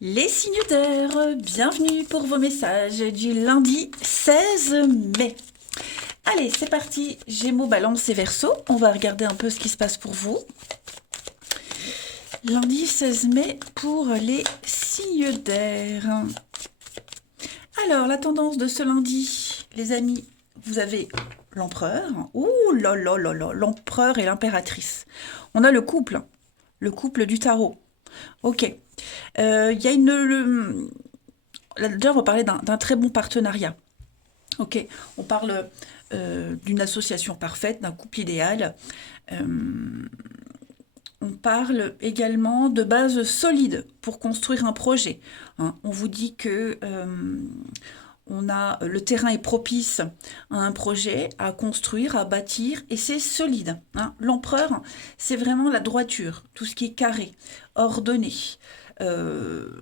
Les signes d'air, bienvenue pour vos messages du lundi 16 mai. Allez, c'est parti, Gémeaux, Balance et Verseau. On va regarder un peu ce qui se passe pour vous. Lundi 16 mai pour les signes d'air. Alors, la tendance de ce lundi, les amis, vous avez l'empereur. Ouh là là là là, l'empereur et l'impératrice. On a le couple du tarot. Ok. Il y a là, déjà, on va parler d'un très bon partenariat. Ok, on parle d'une association parfaite, d'un couple idéal. Euh, on parle également de bases solides pour construire un projet. Hein. On vous dit que le terrain est propice à un projet, à construire, à bâtir, et c'est solide. Hein. L'empereur, c'est vraiment la droiture, tout ce qui est carré, ordonné. Euh,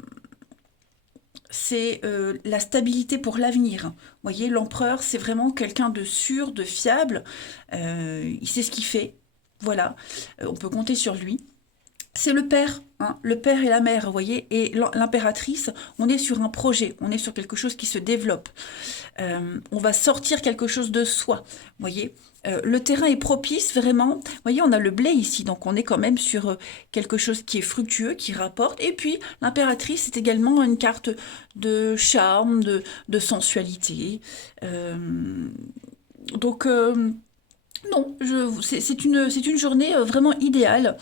c'est la stabilité pour l'avenir. Vous voyez, l'empereur, c'est vraiment quelqu'un de sûr, de fiable. Il sait ce qu'il fait. Voilà, on peut compter sur lui. C'est le père, hein, le père et la mère, vous voyez, et l'impératrice, on est sur un projet, on est sur quelque chose qui se développe. On va sortir quelque chose de soi, vous voyez. Le terrain est propice, vraiment. Vous voyez, on a le blé ici, donc on est quand même sur quelque chose qui est fructueux, qui rapporte. Et puis, l'impératrice, c'est également une carte de charme, de sensualité. Euh, donc, non, c'est une journée vraiment idéale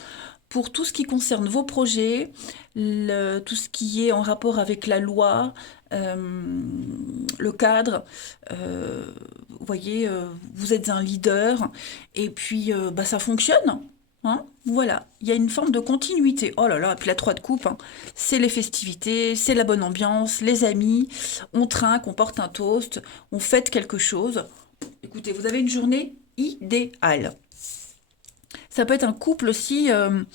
pour tout ce qui concerne vos projets, tout ce qui est en rapport avec la loi, le cadre. Vous voyez, vous êtes un leader et puis bah, ça fonctionne. Hein, voilà, il y a une forme de continuité. Oh là là, et puis la 3 de coupe, hein, c'est les festivités, c'est la bonne ambiance, les amis, on trinque, on porte un toast, on fête quelque chose. Écoutez, vous avez une journée idéale. Ça peut être un couple aussi d'âmes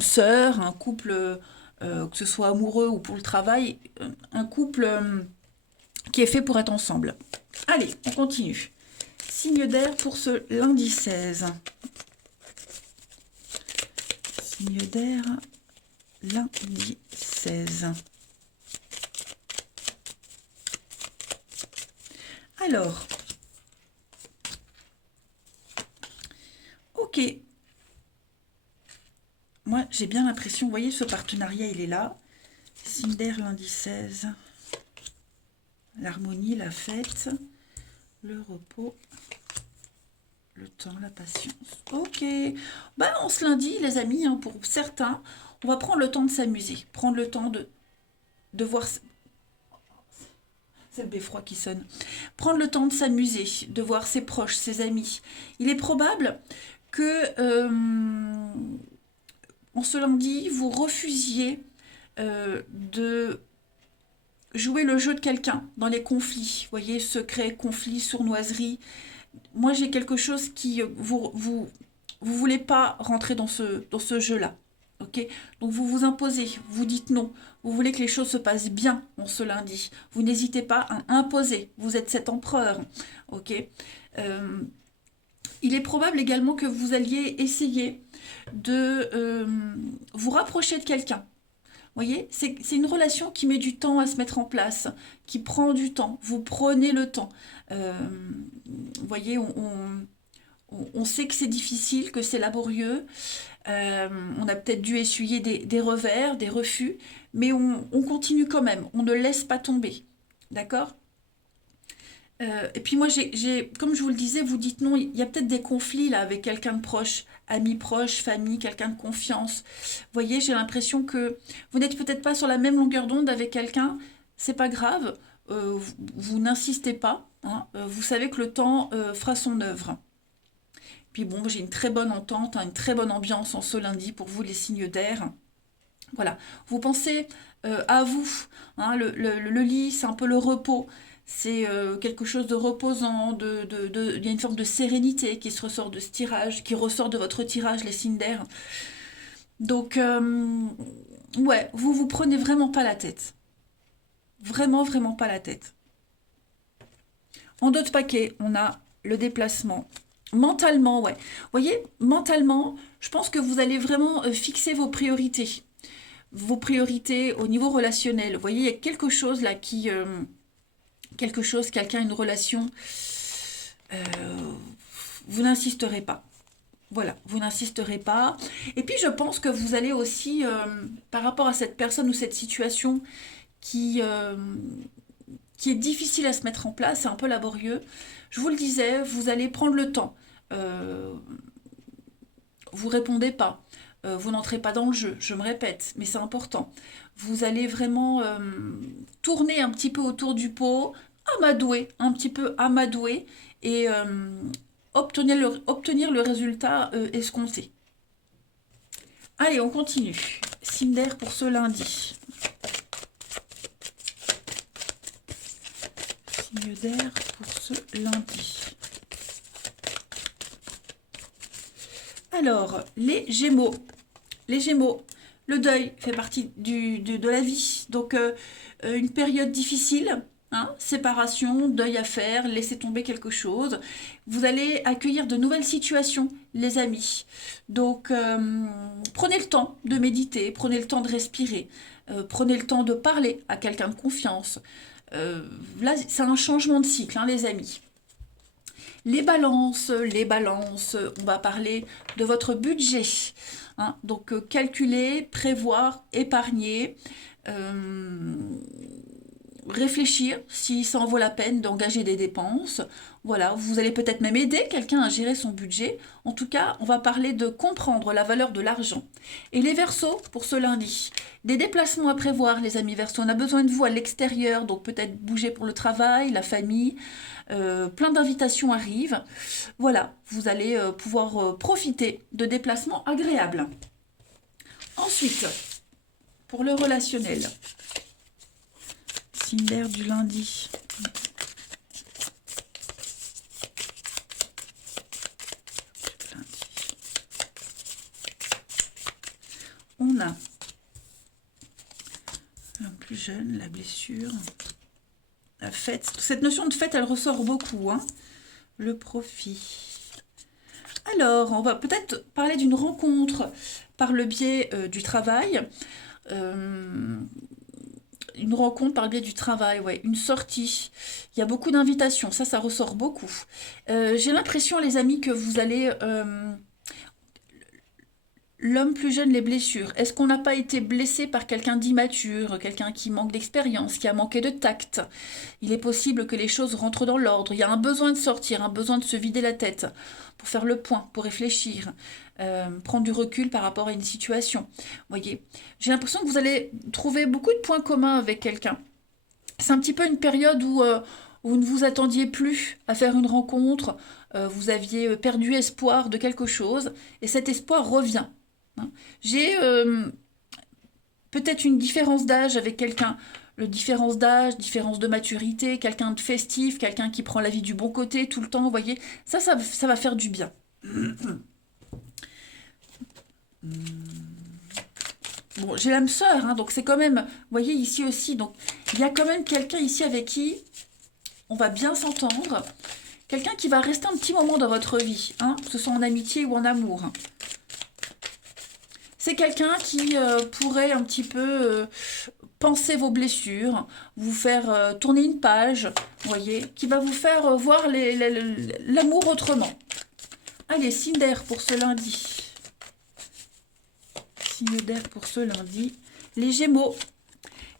sœurs, un couple, que ce soit amoureux ou pour le travail, un couple qui est fait pour être ensemble. Allez, on continue. Signe d'air pour ce lundi 16. Signe d'air, lundi 16. Alors, ok. Moi, j'ai bien l'impression, vous voyez, ce partenariat, il est là. Signe d'air, lundi 16. L'harmonie, la fête, le repos, le temps, la patience. Ok. Ben, on se lundi, les amis, hein, pour certains, on va prendre le temps de s'amuser, prendre le temps de voir. C'est le beffroi qui sonne. Prendre le temps de s'amuser, de voir ses proches, ses amis. Il est probable que en ce lundi, vous refusiez de jouer le jeu de quelqu'un dans les conflits. Vous voyez, secret, conflit, sournoiserie. Moi, j'ai quelque chose qui vous voulez pas rentrer dans ce jeu-là. Ok. Donc vous vous imposez, vous dites non. Vous voulez que les choses se passent bien en ce lundi. Vous n'hésitez pas à imposer. Vous êtes cet empereur. Ok. Euh, il est probable également que vous alliez essayer de vous rapprocher de quelqu'un. Vous voyez, c'est une relation qui met du temps à se mettre en place, qui prend du temps. Vous prenez le temps. Vous voyez, on sait que c'est difficile, que c'est laborieux. On a peut-être dû essuyer des revers, des refus, mais on continue quand même. On ne laisse pas tomber. D'accord. Et puis moi, comme je vous le disais, vous dites non, il y a peut-être des conflits là avec quelqu'un de proche, ami proche, famille, quelqu'un de confiance. Vous voyez, j'ai l'impression que vous n'êtes peut-être pas sur la même longueur d'onde avec quelqu'un, c'est pas grave, vous n'insistez pas, hein, vous savez que le temps fera son œuvre. Puis bon, j'ai une très bonne entente, hein, une très bonne ambiance en ce lundi pour vous, les signes d'air. Voilà, vous pensez à vous, hein, le lit, c'est un peu le repos, c'est quelque chose de reposant, il y a une forme de sérénité qui se ressort de ce tirage, qui ressort de votre tirage, les signes d'air. Donc, ouais, vous prenez vraiment pas la tête. Vraiment, vraiment pas la tête. En d'autres paquets, on a le déplacement. Mentalement, ouais. Vous voyez, mentalement, je pense que vous allez vraiment fixer vos priorités. vos priorités au niveau relationnel. Vous voyez, il y a quelque chose là qui... quelqu'un, une relation, euh, vous n'insisterez pas. Voilà, vous n'insisterez pas. Et puis je pense que vous allez aussi, par rapport à cette personne ou cette situation qui, euh, qui est difficile à se mettre en place, c'est un peu laborieux, je vous le disais, vous allez prendre le temps. Euh, vous répondez pas. Vous n'entrez pas dans le jeu, je me répète, mais c'est important. Vous allez vraiment tourner un petit peu autour du pot, amadouer, un petit peu amadouer, et obtenir le résultat escompté. Allez, on continue. Cinder pour ce lundi. Signe d'air pour ce lundi. Alors, les Gémeaux. Les Gémeaux, le deuil fait partie de la vie. Donc, une période difficile, hein, séparation, deuil à faire, laisser tomber quelque chose. Vous allez accueillir de nouvelles situations, les amis. Donc, prenez le temps de méditer, prenez le temps de respirer, prenez le temps de parler à quelqu'un de confiance. Là, c'est un changement de cycle, hein, les amis. Les balances, on va parler de votre budget. Hein. Donc, calculer, prévoir, épargner, réfléchir si ça en vaut la peine d'engager des dépenses. Voilà, vous allez peut-être même aider quelqu'un à gérer son budget. En tout cas, on va parler de comprendre la valeur de l'argent. Et les Verseaux, pour ce lundi, des déplacements à prévoir, les amis Verseaux. On a besoin de vous à l'extérieur, donc peut-être bouger pour le travail, la famille. Plein d'invitations arrivent. Voilà, vous allez pouvoir profiter de déplacements agréables. Ensuite, pour le relationnel, Cinder du lundi. On a un plus jeune, la blessure, la fête. Cette notion de fête, elle ressort beaucoup, hein. Le profit. Alors, on va peut-être parler d'une rencontre par le biais du travail. Une rencontre par le biais du travail, ouais, une sortie. Il y a beaucoup d'invitations, ça ressort beaucoup. J'ai l'impression, les amis, que vous allez... L'homme plus jeune, les blessures. Est-ce qu'on n'a pas été blessé par quelqu'un d'immature, quelqu'un qui manque d'expérience, qui a manqué de tact? Il est possible que les choses rentrent dans l'ordre. Il y a un besoin de sortir, un besoin de se vider la tête pour faire le point, pour réfléchir, prendre du recul par rapport à une situation. Voyez, j'ai l'impression que vous allez trouver beaucoup de points communs avec quelqu'un. C'est un petit peu une période où vous ne vous attendiez plus à faire une rencontre, vous aviez perdu espoir de quelque chose, et cet espoir revient. Hein. J'ai peut-être une différence d'âge avec quelqu'un, différence d'âge, différence de maturité, quelqu'un de festif, quelqu'un qui prend la vie du bon côté tout le temps, vous voyez, ça va faire du bien. Bon, j'ai l'âme sœur, hein, donc c'est quand même, vous voyez ici aussi, donc il y a quand même quelqu'un ici avec qui on va bien s'entendre, quelqu'un qui va rester un petit moment dans votre vie, hein, que ce soit en amitié ou en amour. C'est quelqu'un qui pourrait un petit peu penser vos blessures, vous faire tourner une page, vous voyez, qui va vous faire voir l'amour autrement. Allez, signe d'air pour ce lundi. Signe d'air pour ce lundi. Les Gémeaux.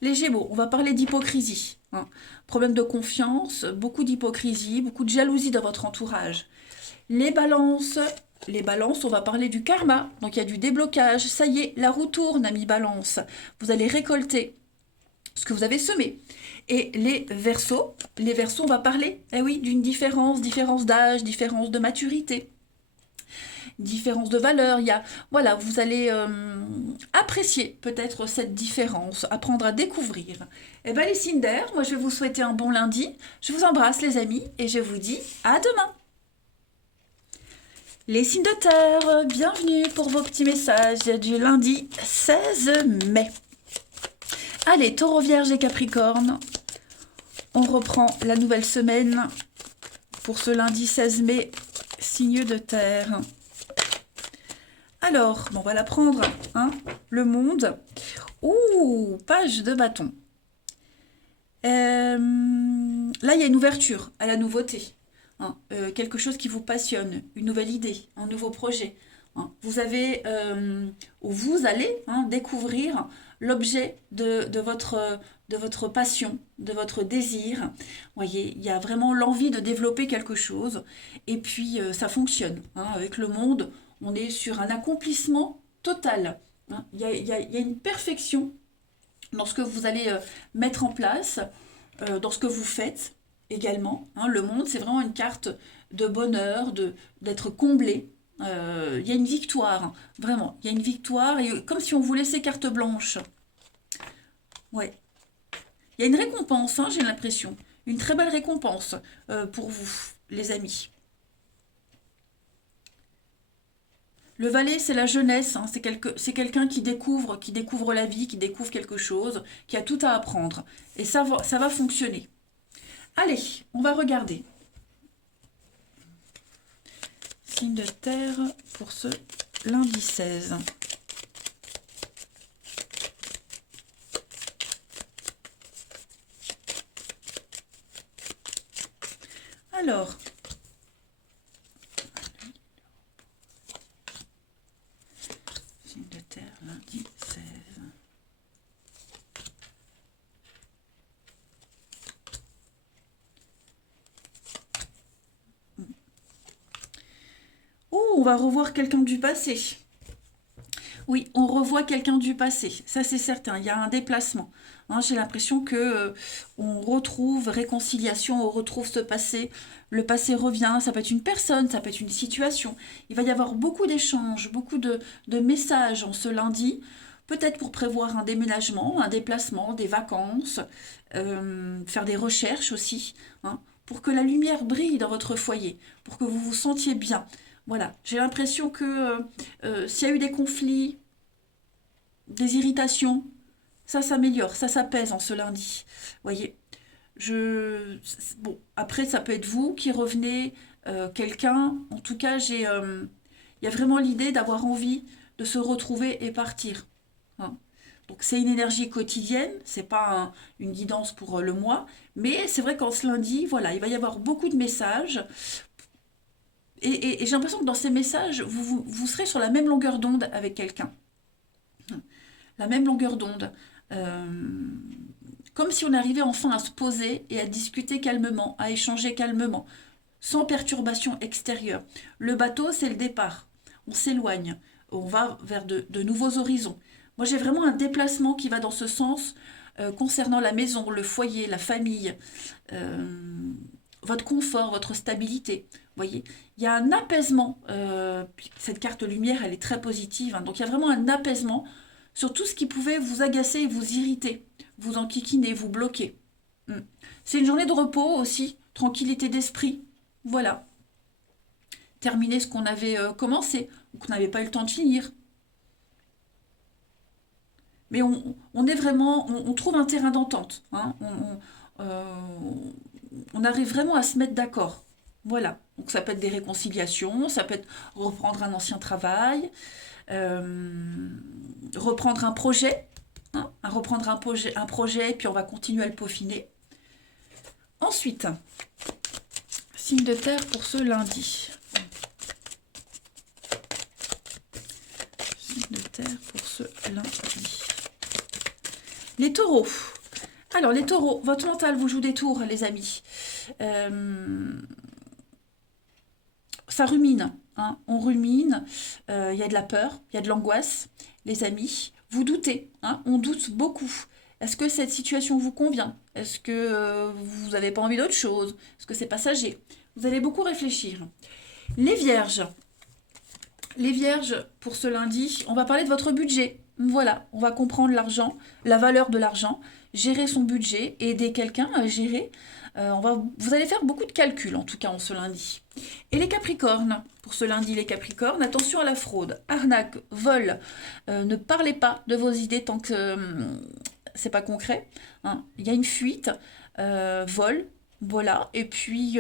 Les Gémeaux, on va parler d'hypocrisie. Hein. Problème de confiance, beaucoup d'hypocrisie, beaucoup de jalousie dans votre entourage. Les balances, on va parler du karma. Donc il y a du déblocage. Ça y est, la roue tourne, amis balance. Vous allez récolter ce que vous avez semé. Et les Verseaux, on va parler, eh oui, d'une différence d'âge, différence de maturité, différence de valeur. Il y a, voilà, vous allez apprécier peut-être cette différence, apprendre à découvrir. Et bien les Cinder, moi je vais vous souhaiter un bon lundi. Je vous embrasse les amis et je vous dis à demain. Les signes de terre, bienvenue pour vos petits messages du lundi 16 mai. Allez, Taureau, Vierge et Capricorne, on reprend la nouvelle semaine pour ce lundi 16 mai, signe de terre. Alors, on va la prendre, hein, le monde. Ouh, page de bâton. Là, il y a une ouverture à la nouveauté, hein. Quelque chose qui vous passionne, une nouvelle idée, un nouveau projet, hein. Vous avez, ou vous allez, hein, découvrir l'objet de votre passion, de votre désir. Vous voyez, il y a vraiment l'envie de développer quelque chose. Et puis, ça fonctionne, hein. Avec le monde, on est sur un accomplissement total, hein. Il y a une perfection dans ce que vous allez mettre en place, dans ce que vous faites également, hein. Le monde, c'est vraiment une carte de bonheur, d'être comblé. Il y a une victoire, hein, vraiment. Il y a une victoire, et comme si on vous laissait carte blanche. Ouais. Il y a une récompense, hein, j'ai l'impression. Une très belle récompense pour vous, les amis. Le valet, c'est la jeunesse, hein, c'est quelqu'un qui découvre la vie, qui découvre quelque chose, qui a tout à apprendre. Et ça va fonctionner. Allez, on va regarder. Signe de terre pour ce lundi 16. Alors, signe de terre, lundi 16. Oh, on va revoir quelqu'un du passé. Oui, on revoit quelqu'un du passé, ça c'est certain, il y a un déplacement, hein. J'ai l'impression que on retrouve réconciliation, on retrouve ce passé, le passé revient, ça peut être une personne, ça peut être une situation. Il va y avoir beaucoup d'échanges, beaucoup de messages en ce lundi, peut-être pour prévoir un déménagement, un déplacement, des vacances, faire des recherches aussi, hein, pour que la lumière brille dans votre foyer, pour que vous vous sentiez bien. Voilà, j'ai l'impression que s'il y a eu des conflits, des irritations, ça s'améliore, ça s'apaise en ce lundi. Voyez, bon, après ça peut être vous qui revenez, quelqu'un. En tout cas, il y a vraiment l'idée d'avoir envie de se retrouver et partir, hein. Donc c'est une énergie quotidienne, c'est pas une guidance pour le mois, mais c'est vrai qu'en ce lundi, voilà, il va y avoir beaucoup de messages. Et j'ai l'impression que dans ces messages, vous serez sur la même longueur d'onde avec quelqu'un. La même longueur d'onde. Euh, Comme si on arrivait enfin à se poser et à discuter calmement, à échanger calmement, sans perturbation extérieure. Le bateau, c'est le départ. On s'éloigne, on va vers de nouveaux horizons. Moi, j'ai vraiment un déplacement qui va dans ce sens, concernant la maison, le foyer, la famille, euh, votre confort, votre stabilité. Vous voyez, il y a un apaisement. Cette carte lumière, elle est très positive, hein. Donc il y a vraiment un apaisement sur tout ce qui pouvait vous agacer et vous irriter, vous enquiquiner, vous bloquer. Mm. C'est une journée de repos aussi, tranquillité d'esprit. Voilà, terminer ce qu'on avait commencé ou qu'on n'avait pas eu le temps de finir. Mais on est vraiment, on trouve un terrain d'entente, hein. On arrive vraiment à se mettre d'accord. Voilà. Donc ça peut être des réconciliations, ça peut être reprendre un ancien travail, euh, reprendre un projet, hein, reprendre un projet, puis on va continuer à le peaufiner. Ensuite, signe de terre pour ce lundi. Signe de terre pour ce lundi. Les taureaux. Alors, les taureaux, votre mental vous joue des tours, les amis. Euh, Ça rumine, hein, on rumine, il y a de la peur, il y a de l'angoisse, les amis. Vous doutez, hein, on doute beaucoup. Est-ce que cette situation vous convient? Est-ce que vous n'avez pas envie d'autre chose? Est-ce que c'est passager? Vous allez beaucoup réfléchir. Les vierges. Les vierges, pour ce lundi, on va parler de votre budget. Voilà, on va comprendre l'argent, la valeur de l'argent, gérer son budget, aider quelqu'un à gérer. Vous allez faire beaucoup de calculs, en tout cas, en ce lundi. Et les capricornes, pour ce lundi, les capricornes, attention à la fraude, arnaque, vol. Ne parlez pas de vos idées tant que c'est pas concret, hein. Il y a une fuite, vol, Voilà, et puis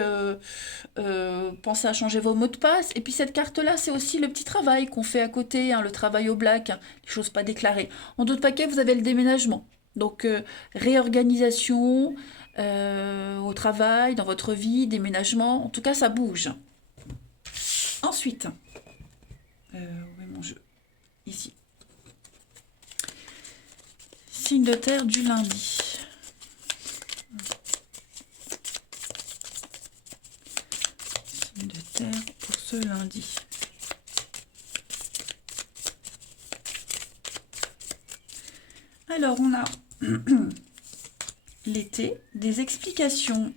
pensez à changer vos mots de passe. Et puis cette carte-là, c'est aussi le petit travail qu'on fait à côté, hein, le travail au black, hein, les choses pas déclarées. En d'autres paquets, vous avez le déménagement. Donc réorganisation au travail, dans votre vie, déménagement, en tout cas ça bouge. Ensuite, où est mon jeu? Ici. Signe de terre du lundi. Signe de terre pour ce lundi. Alors, on a l'été, des explications,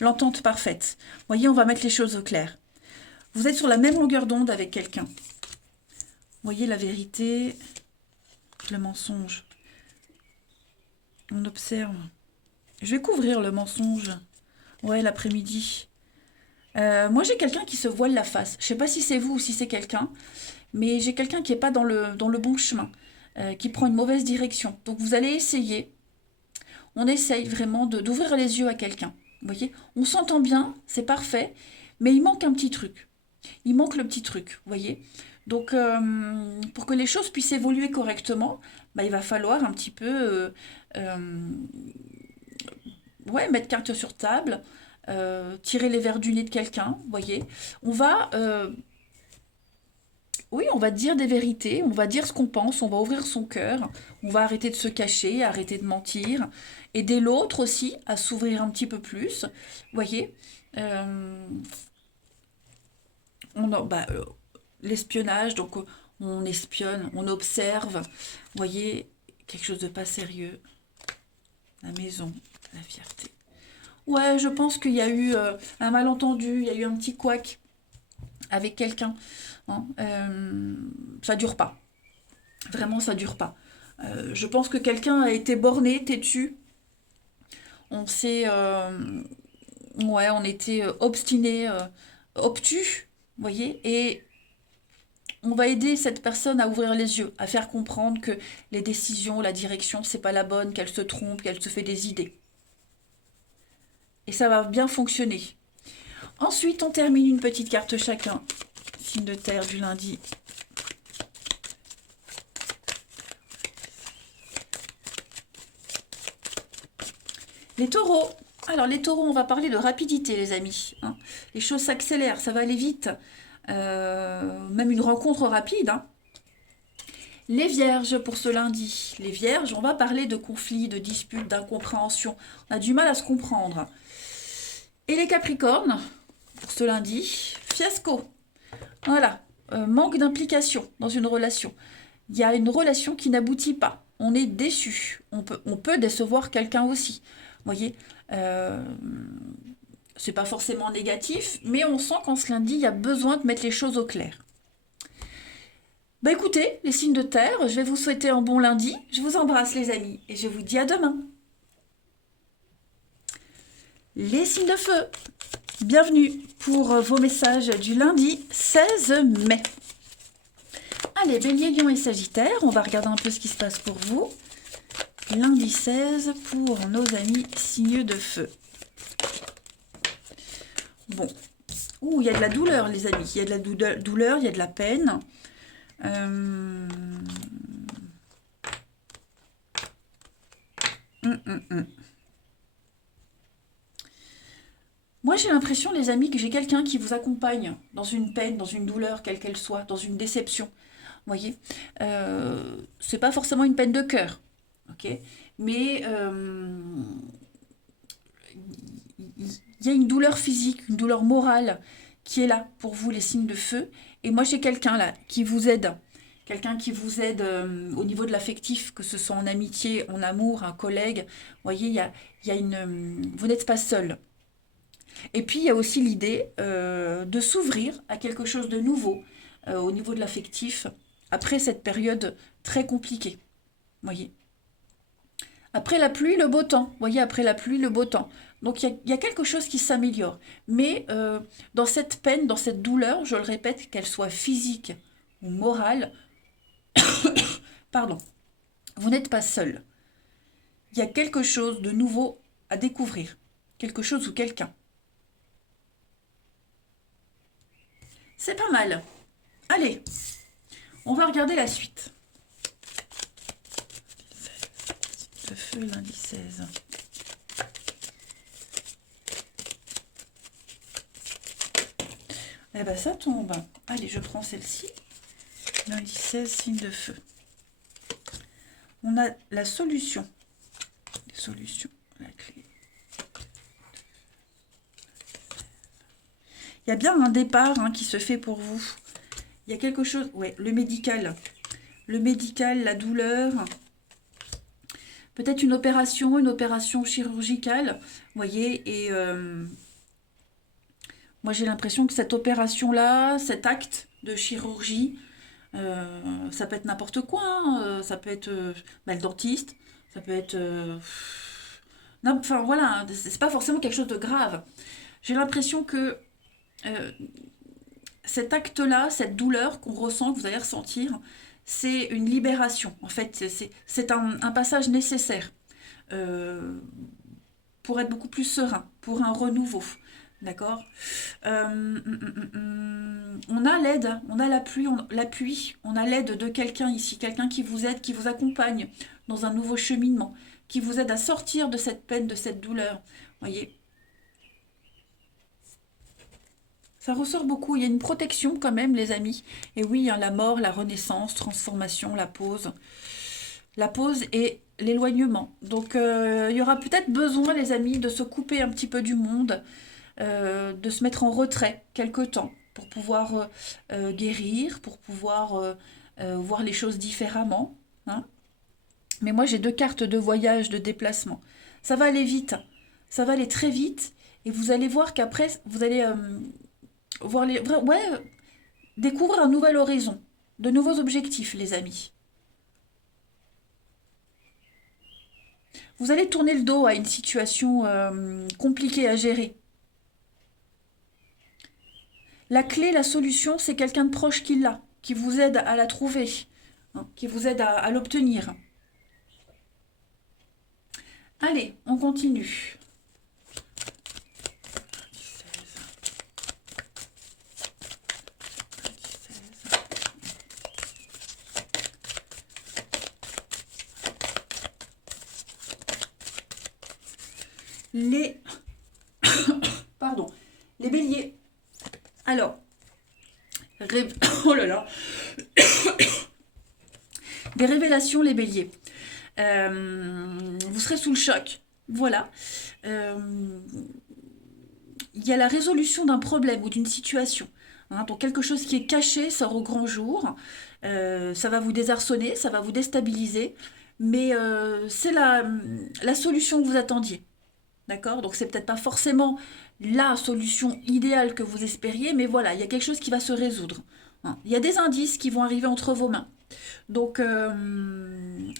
l'entente parfaite. Voyez, on va mettre les choses au clair. Vous êtes sur la même longueur d'onde avec quelqu'un. Voyez la vérité, le mensonge. On observe. Je vais couvrir le mensonge. Ouais, l'après-midi. Moi, j'ai quelqu'un qui se voile la face. Je sais pas si c'est vous ou si c'est quelqu'un, mais j'ai quelqu'un qui n'est pas dans le bon chemin, qui prend une mauvaise direction. Donc, vous allez essayer. On essaye vraiment d'ouvrir les yeux à quelqu'un. Vous voyez, on s'entend bien, c'est parfait, mais il manque un petit truc. Il manque le petit truc, vous voyez. Donc, pour que les choses puissent évoluer correctement, bah, il va falloir un petit peu ouais, mettre carte sur table, tirer les verres du nez de quelqu'un, vous voyez. On va, oui, on va dire des vérités, on va dire ce qu'on pense, on va ouvrir son cœur, on va arrêter de se cacher, arrêter de mentir, aider l'autre aussi à s'ouvrir un petit peu plus, vous voyez. Euh, bah, l'espionnage, donc on espionne, on observe, vous voyez, quelque chose de pas sérieux, la maison, la fierté. Ouais, je pense qu'il y a eu un malentendu, il y a eu un petit couac avec quelqu'un, hein. Ça dure pas. Vraiment, ça dure pas. Je pense que quelqu'un a été borné, têtu. On s'est, ouais, on était obstiné, obtus, vous voyez, et on va aider cette personne à ouvrir les yeux, à faire comprendre que les décisions, la direction, c'est pas la bonne, qu'elle se trompe, qu'elle se fait des idées. Et ça va bien fonctionner. Ensuite, on termine une petite carte chacun. Signe de terre du lundi. Les taureaux. Alors, les taureaux, on va parler de rapidité, les amis, hein. Les choses s'accélèrent, ça va aller vite. Même une rencontre rapide, hein. Les vierges pour ce lundi. Les vierges, on va parler de conflits, de disputes, d'incompréhension. On a du mal à se comprendre. Et les capricornes, pour ce lundi, fiasco. Voilà, manque d'implication dans une relation. Il y a une relation qui n'aboutit pas. On est déçu. On peut décevoir quelqu'un aussi. Vous voyez, euh, c'est pas forcément négatif, mais on sent qu'en ce lundi, il y a besoin de mettre les choses au clair. Bah écoutez, les signes de terre, je vais vous souhaiter un bon lundi. Je vous embrasse les amis et je vous dis à demain. Les signes de feu, bienvenue pour vos messages du lundi 16 mai. Allez, Bélier, Lion et Sagittaire, on va regarder un peu ce qui se passe pour vous. Lundi 16 pour nos amis signes de feu. Bon, ouh, il y a de la douleur les amis, il y a de la douleur, il y a de la peine. Hum, hum, hum. Moi, j'ai l'impression, les amis, que j'ai quelqu'un qui vous accompagne dans une peine, dans une douleur, quelle qu'elle soit, dans une déception. Vous voyez, c'est pas forcément une peine de cœur, ok. Mais il y a une douleur physique, une douleur morale qui est là pour vous, les signes de feu. Et moi, j'ai quelqu'un là qui vous aide. Quelqu'un qui vous aide au niveau de l'affectif, que ce soit en amitié, en amour, un collègue. Vous voyez, il y a une, vous n'êtes pas seul. Et puis, il y a aussi l'idée de s'ouvrir à quelque chose de nouveau au niveau de l'affectif après cette période très compliquée. Voyez. Après la pluie, le beau temps. Voyez, après la pluie, le beau temps. Donc, il y a quelque chose qui s'améliore. Mais dans cette peine, dans cette douleur, je le répète, qu'elle soit physique ou morale, pardon, vous n'êtes pas seul. Il y a quelque chose de nouveau à découvrir. quelque chose ou quelqu'un. C'est pas mal. Allez, on va regarder la suite. Le feu, lundi 16. Eh ben ça tombe. Allez, je prends celle-ci. Lundi 16, signe de feu. On a la solution. Solution, la clé. Il y a bien un départ qui se fait pour vous. Il y a quelque chose, ouais, le médical. Le médical, la douleur. Peut-être une opération chirurgicale. Vous voyez, et moi j'ai l'impression que cette opération-là, cet acte de chirurgie, ça peut être n'importe quoi. Ça peut être le dentiste, ça peut être... non, enfin voilà, c'est pas forcément quelque chose de grave. J'ai l'impression que euh, cet acte-là, cette douleur qu'on ressent, que vous allez ressentir, c'est une libération. En fait, c'est un passage nécessaire euh, pour être beaucoup plus serein, pour un renouveau. D'accord. On a l'aide, on a l'appui, on a l'aide de quelqu'un ici, quelqu'un qui vous aide, qui vous accompagne dans un nouveau cheminement, qui vous aide à sortir de cette peine, de cette douleur. Voyez, ça ressort beaucoup. Il y a une protection quand même, les amis. Et oui, la mort, la renaissance, transformation, la pause. La pause et l'éloignement. Donc, il y aura peut-être besoin, les amis, de se couper un petit peu du monde, de se mettre en retrait quelque temps pour pouvoir guérir, pour pouvoir voir les choses différemment. Hein. Mais moi, j'ai 2 cartes de voyage, de déplacement. Ça va aller vite. Ça va aller très vite. Et vous allez voir qu'après, vous allez voir découvrir un nouvel horizon, de nouveaux objectifs, les amis. Vous allez tourner le dos à une situation compliquée à gérer. La clé, la solution, c'est quelqu'un de proche qui l'a, qui vous aide à la trouver, qui vous aide à l'obtenir. Allez, on continue. Les... Pardon. Les béliers. Alors, oh là là. Des révélations, les béliers. Vous serez sous le choc. Voilà. Il y a la résolution d'un problème ou d'une situation. Donc quelque chose qui est caché sort au grand jour. Ça va vous désarçonner, ça va vous déstabiliser. Mais c'est la solution que vous attendiez. D'accord. Donc c'est peut-être pas forcément la solution idéale que vous espériez, mais voilà, il y a quelque chose qui va se résoudre. Il y a des indices qui vont arriver entre vos mains. Donc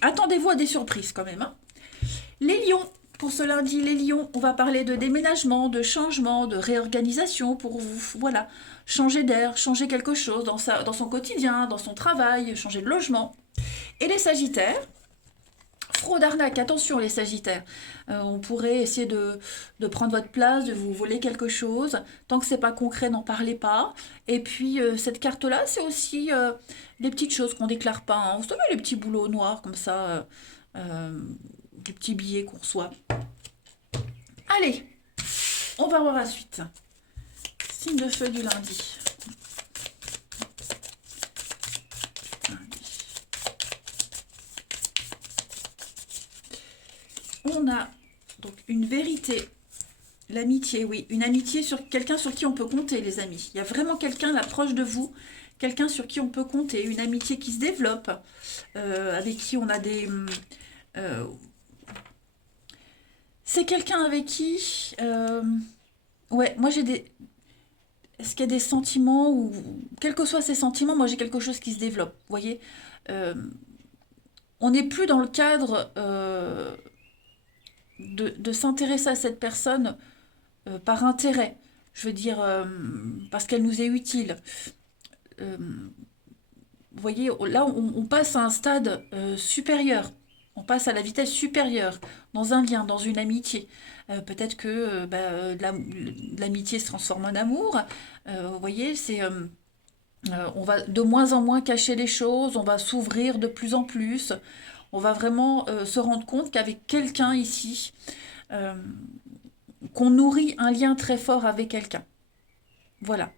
attendez-vous à des surprises quand même. Les lions, pour ce lundi, les lions, on va parler de déménagement, de changement, de réorganisation pour vous. Voilà, changer d'air, changer quelque chose dans son quotidien, dans son travail, changer de logement. Et les sagittaires, fraude, arnaque, attention les sagittaires. On pourrait essayer de prendre votre place, de vous voler quelque chose. Tant que c'est pas concret, n'en parlez pas. Et puis cette carte-là, c'est aussi les petites choses qu'on déclare pas. Vous savez, les petits boulots noirs comme ça, des petits billets qu'on reçoit. Allez, on va voir la suite. Signe de feu du lundi. On a donc une vérité, l'amitié, oui, une amitié sur quelqu'un sur qui on peut compter, les amis. Il y a vraiment quelqu'un là proche de vous, quelqu'un sur qui on peut compter, une amitié qui se développe, avec qui on a des... c'est quelqu'un avec qui... ouais, moi j'ai des... Est-ce qu'il y a des sentiments ou... Quels que soient ces sentiments, moi j'ai quelque chose qui se développe, vous voyez. Euh, on n'est plus dans le cadre de s'intéresser à cette personne par intérêt. Je veux dire, parce qu'elle nous est utile. Vous voyez, là, on passe à un stade supérieur. On passe à la vitesse supérieure dans un lien, dans une amitié. Peut-être que l'amitié se transforme en amour. Vous voyez, on va de moins en moins cacher les choses, on va s'ouvrir de plus en plus. On va vraiment se rendre compte qu'avec quelqu'un ici, euh, qu'on nourrit un lien très fort avec quelqu'un. Voilà.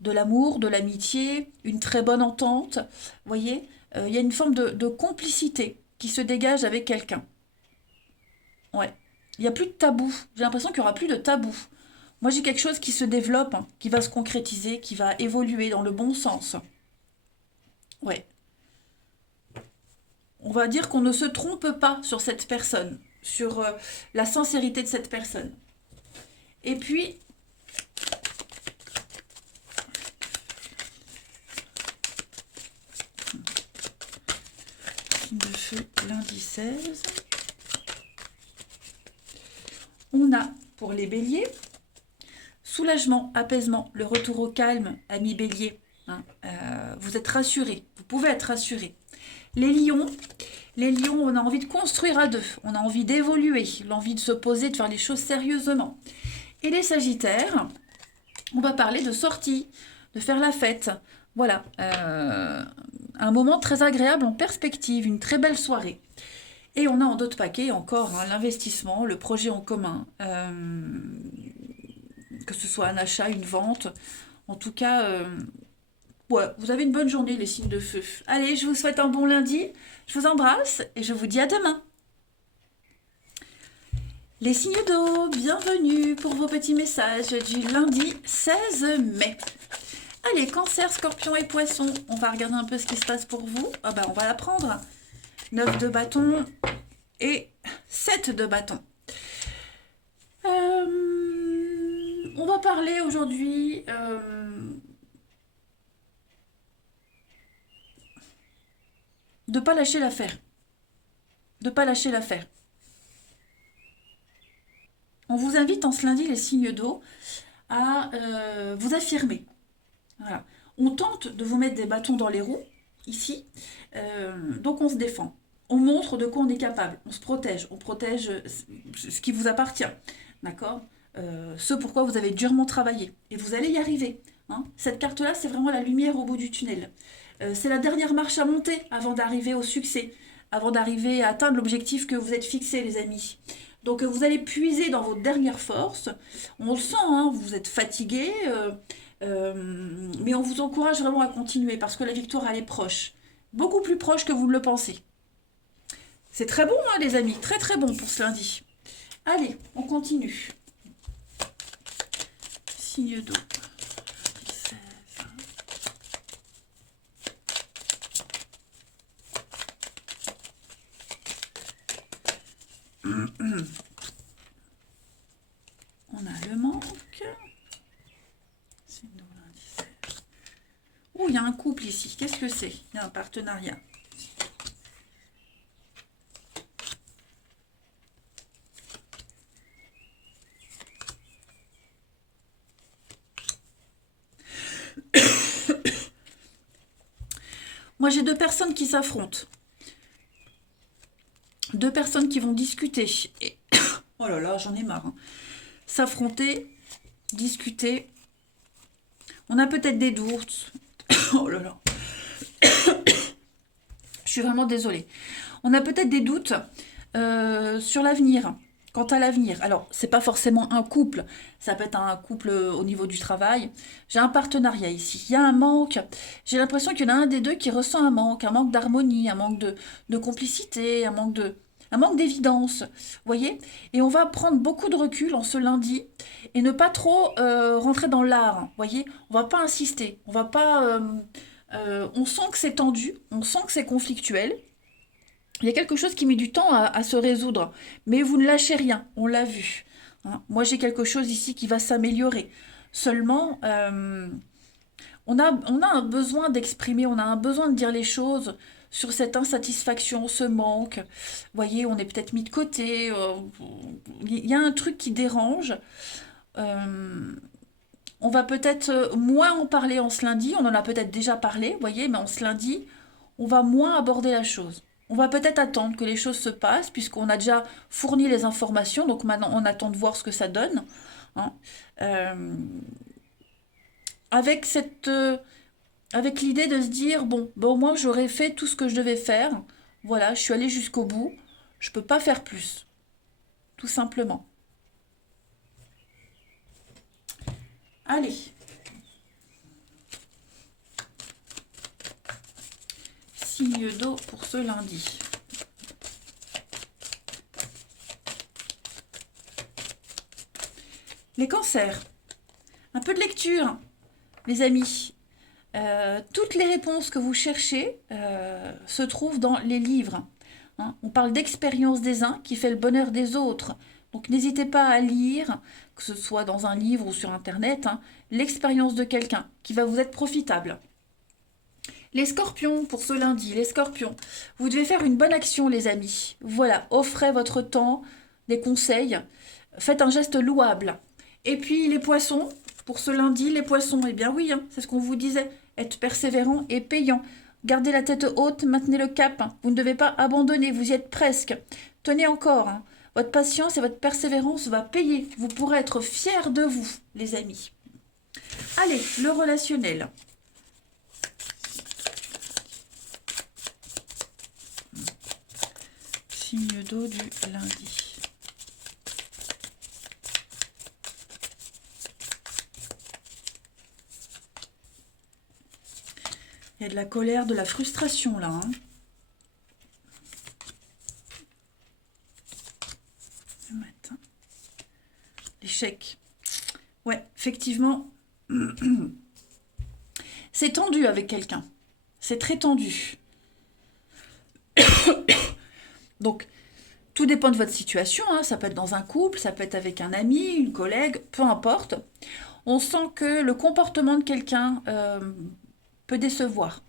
De l'amour, de l'amitié, une très bonne entente. Vous voyez, il y a une forme de complicité qui se dégage avec quelqu'un. Ouais. Il n'y a plus de tabou. J'ai l'impression qu'il n'y aura plus de tabou. Moi, j'ai quelque chose qui se développe, hein, qui va se concrétiser, qui va évoluer dans le bon sens. Ouais. On va dire qu'on ne se trompe pas sur cette personne, sur la sincérité de cette personne. Et puis, signe de feu, lundi 16. On a, pour les béliers, soulagement, apaisement, le retour au calme, ami bélier. Hein, vous êtes rassurés, vous pouvez être rassurés. Les lions, on a envie de construire à deux, on a envie d'évoluer, l'envie de se poser, de faire les choses sérieusement. Et les sagittaires, on va parler de sortie, de faire la fête. Voilà, un moment très agréable en perspective, une très belle soirée. Et on a en d'autres paquets encore hein, l'investissement, le projet en commun, que ce soit un achat, une vente. En tout cas, ouais, vous avez une bonne journée les signes de feu. Allez, je vous souhaite un bon lundi, je vous embrasse et je vous dis à demain. Les signes d'eau, bienvenue pour vos petits messages du lundi 16 mai. Allez, cancer, scorpion et poisson, on va regarder un peu ce qui se passe pour vous. Ah ben, on va l'apprendre. 9 de bâton et 7 de bâton. On va parler aujourd'hui de ne pas lâcher l'affaire. De ne pas lâcher l'affaire. On vous invite en ce lundi, les signes d'eau, à vous affirmer. Voilà. On tente de vous mettre des bâtons dans les roues, ici, donc on se défend. On montre de quoi on est capable, on protège ce qui vous appartient, d'accord ce pourquoi vous avez durement travaillé, et vous allez y arriver. Hein. Cette carte-là, c'est vraiment la lumière au bout du tunnel. C'est la dernière marche à monter avant d'arriver au succès, avant d'arriver à atteindre l'objectif que vous êtes fixé, les amis. Donc vous allez puiser dans votre dernière force. On le sent, hein, vous êtes fatigué, mais on vous encourage vraiment à continuer parce que la victoire, elle est proche. Beaucoup plus proche que vous ne le pensez. C'est très bon, hein, les amis, très très bon pour ce lundi. Allez, on continue. Signe d'eau. 16. On a le manque. Signe d'eau, lundi 16. Oh, il y a un couple ici. Qu'est-ce que c'est? Il y a un partenariat. Moi, j'ai deux personnes qui s'affrontent. Deux personnes qui vont discuter. Et... oh là là, j'en ai marre. Hein. S'affronter, discuter. On a peut-être des doutes. oh là là. Je suis vraiment désolée. On a peut-être des doutes sur l'avenir. Quant à l'avenir, alors c'est pas forcément un couple, ça peut être un couple au niveau du travail. J'ai un partenariat ici, il y a un manque. J'ai l'impression qu'il y en a un des deux qui ressent un manque d'harmonie, un manque de complicité, un manque d'évidence. Vous voyez? Et on va prendre beaucoup de recul en ce lundi et ne pas trop rentrer dans l'art. Vous voyez? On va pas insister, on va pas. On sent que c'est tendu, on sent que c'est conflictuel. Il y a quelque chose qui met du temps à se résoudre, mais vous ne lâchez rien, on l'a vu. Hein. Moi, j'ai quelque chose ici qui va s'améliorer. Seulement, on a un besoin d'exprimer, on a un besoin de dire les choses sur cette insatisfaction, ce manque. Vous voyez, on est peut-être mis de côté. Il y a un truc qui dérange. Euh, on va peut-être moins en parler en ce lundi. On en a peut-être déjà parlé, vous voyez, mais en ce lundi, on va moins aborder la chose. On va peut-être attendre que les choses se passent, puisqu'on a déjà fourni les informations, donc maintenant on attend de voir ce que ça donne, hein. Euh, avec avec l'idée de se dire, bon, bah, au moins j'aurais fait tout ce que je devais faire, voilà, je suis allée jusqu'au bout, je peux pas faire plus, tout simplement. Allez, signe d'eau pour ce lundi. Les cancers, un peu de lecture, les amis. Toutes les réponses que vous cherchez se trouvent dans les livres, hein. On parle d'expérience des uns qui fait le bonheur des autres. Donc n'hésitez pas à lire, que ce soit dans un livre ou sur Internet, hein, l'expérience de quelqu'un qui va vous être profitable. Les scorpions, pour ce lundi, les scorpions, vous devez faire une bonne action, les amis. Voilà, offrez votre temps, des conseils, faites un geste louable. Et puis les poissons, pour ce lundi, les poissons, eh bien oui, hein, c'est ce qu'on vous disait, être persévérant et payant. Gardez la tête haute, maintenez le cap, hein. Vous ne devez pas abandonner, vous y êtes presque. Tenez encore, hein. Votre patience et votre persévérance va payer. Vous pourrez être fiers de vous, les amis. Allez, le relationnel. Signe d'eau du lundi. Il y a de la colère, de la frustration là, hein. Le matin. L'échec. Ouais, effectivement, c'est tendu avec quelqu'un. C'est très tendu. Donc, tout dépend de votre situation, hein. Ça peut être dans un couple, ça peut être avec un ami, une collègue, peu importe. On sent que le comportement de quelqu'un peut décevoir.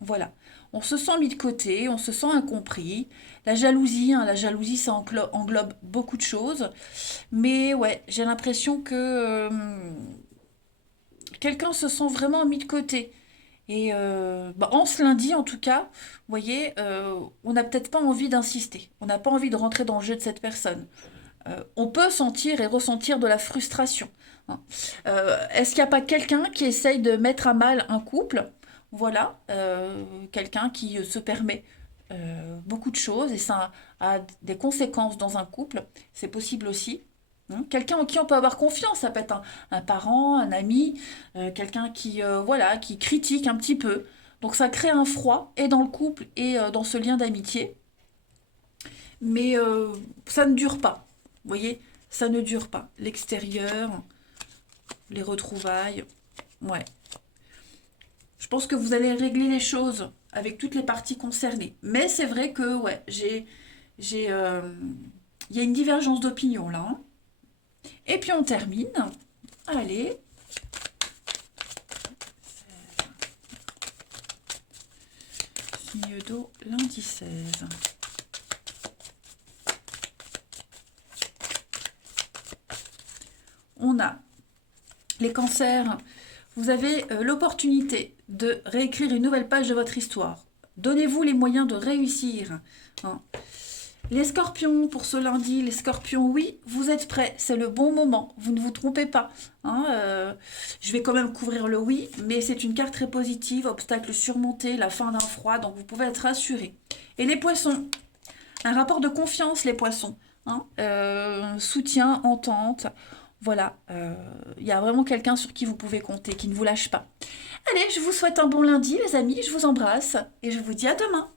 Voilà. On se sent mis de côté, on se sent incompris. La jalousie, hein, la jalousie, ça englobe beaucoup de choses. Mais ouais, j'ai l'impression que quelqu'un se sent vraiment mis de côté. Et bah, en ce lundi, en tout cas, vous voyez, on n'a peut-être pas envie d'insister. On n'a pas envie de rentrer dans le jeu de cette personne. On peut sentir et ressentir de la frustration, hein. Est-ce qu'il n'y a pas quelqu'un qui essaye de mettre à mal un couple? Voilà, quelqu'un qui se permet beaucoup de choses et ça a des conséquences dans un couple. C'est possible aussi, hein. Quelqu'un en qui on peut avoir confiance, ça peut être un parent, un ami, quelqu'un qui, voilà, qui critique un petit peu. Donc ça crée un froid et dans le couple et dans ce lien d'amitié. Mais ça ne dure pas. Vous voyez, ça ne dure pas. L'extérieur, les retrouvailles, ouais. Je pense que vous allez régler les choses avec toutes les parties concernées. Mais c'est vrai que, ouais, il y a une divergence d'opinion là, hein. Et puis on termine. Allez. Signe d'eau, lundi 16. On a les cancers. Vous avez l'opportunité de réécrire une nouvelle page de votre histoire. Donnez-vous les moyens de réussir, hein. Les scorpions, pour ce lundi, les scorpions, oui, vous êtes prêts, c'est le bon moment, vous ne vous trompez pas, hein. Je vais quand même couvrir le oui, mais c'est une carte très positive, obstacle surmonté, la fin d'un froid, donc vous pouvez être rassurés. Et les poissons, un rapport de confiance, les poissons, hein, soutien, entente, voilà, il y a vraiment quelqu'un sur qui vous pouvez compter, qui ne vous lâche pas. Allez, je vous souhaite un bon lundi, les amis, je vous embrasse, et je vous dis à demain.